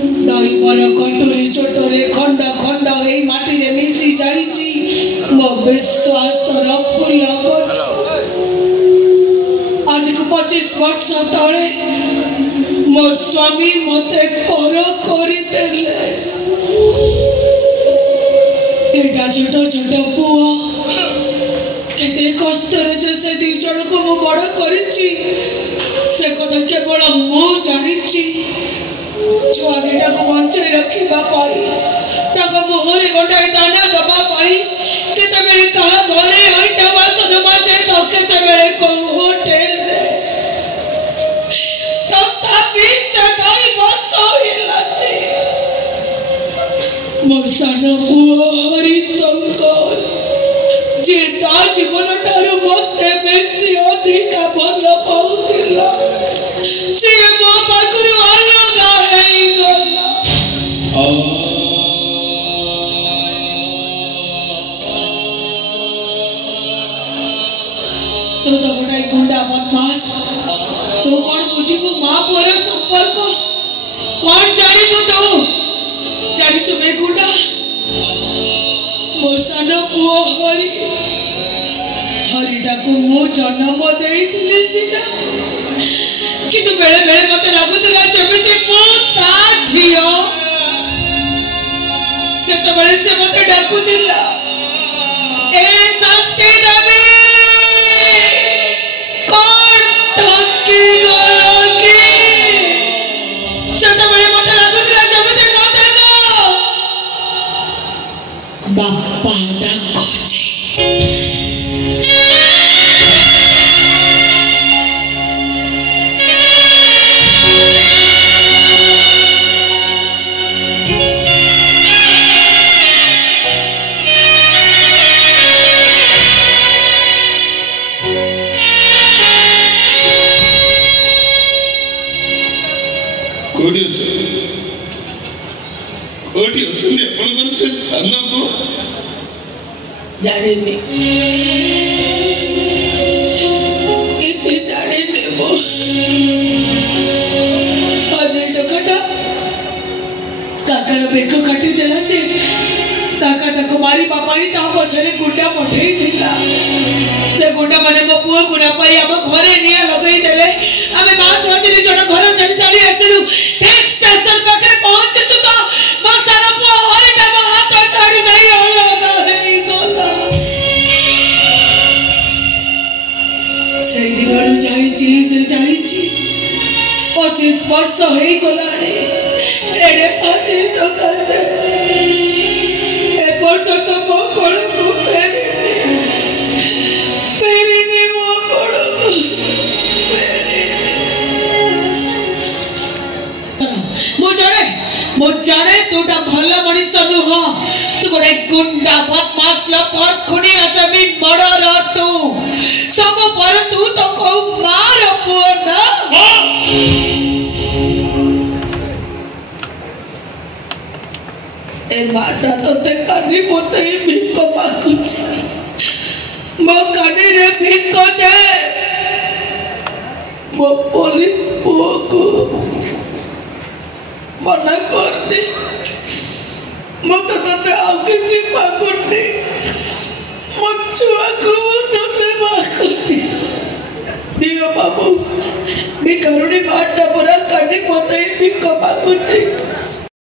दहीबर कटोरी चोटरे खंड खंड हे माटी रे मिसी जाइची मो विश्वास फूल गछ आज को 25 वर्ष तले मो स्वामी मते पर करदेले एटा छोट छोट पुओ केते कष्ट से दी जन को मु बड़ करिची से कथा केवल मु जानिची छुआ दिटा को बंचे रखिबा पाई ताका मुहरे गोटाई दाना दबा पाई केते बेले कहा घरे हईटा बासन माचे तो केते बेले को होटल रे तथापि से दई बस हिलानी मोर सान पुओ हरि शंकर जे ता जीवन ठारू मते बेसी अधिका भल पाउतिला से मो पाखरु अलगा हेई गला तो गोटाई गुंडा बदमाश तो कौन बुझिबु मां पुअर संपर्क कौन जानिबु तो जानि तुमे गुंडा मोर सान पुओ हरि हरिटा को मो जन्म देइथिले सिना किंतु बेले बेले मते लागुतला जेमिति मो ता झियो जत बेले से मते डाकुतिला ए शांति देवी कोन ठकी गलकी जत बेले मते लागुतला जेमिति मते नो बापा डाकुचे कोटी अच्छे अपन से खाना को जाने ने इसे जाने ने वो अजय डकटा काकर बेको काटी देला छे काका तको मारी बापानी ता पछरे गुंडा पठेई दिला से गुंडा माने मो पुओ गुना पाई हम घरे निया लगई देले आमे मां छोटी जण घर छडी चली आसिलु ठीक स्टेशन पाखे पहुंच छु तो मो सारा पुओ हरिटा मो हाथ छाडी नहीं अलगा हेई गला सेई दिनरु जाईची 25 वर्ष हेई गलानी एडे पाचे तो कसे ए वर्ष तो मो कोळ को पेरिनी मो कोळ मो जाने तोटा भला मनिष नुह तू गोटे गुंडा बदमाश लपर खुनी असमी मर्डर तू सब पर तू तो को मार पुओ ना ए माता तो ते कानी मोते भिक माकुछ मो कानी रे भिक दे मो पुलिस पुओ को मना करनी मो तो तते आउ किछि मागुनी मो छुआ को तते मागुनी बियो बाबू बि करुणी बाटा पूरा कानी मोते भिक माकुछि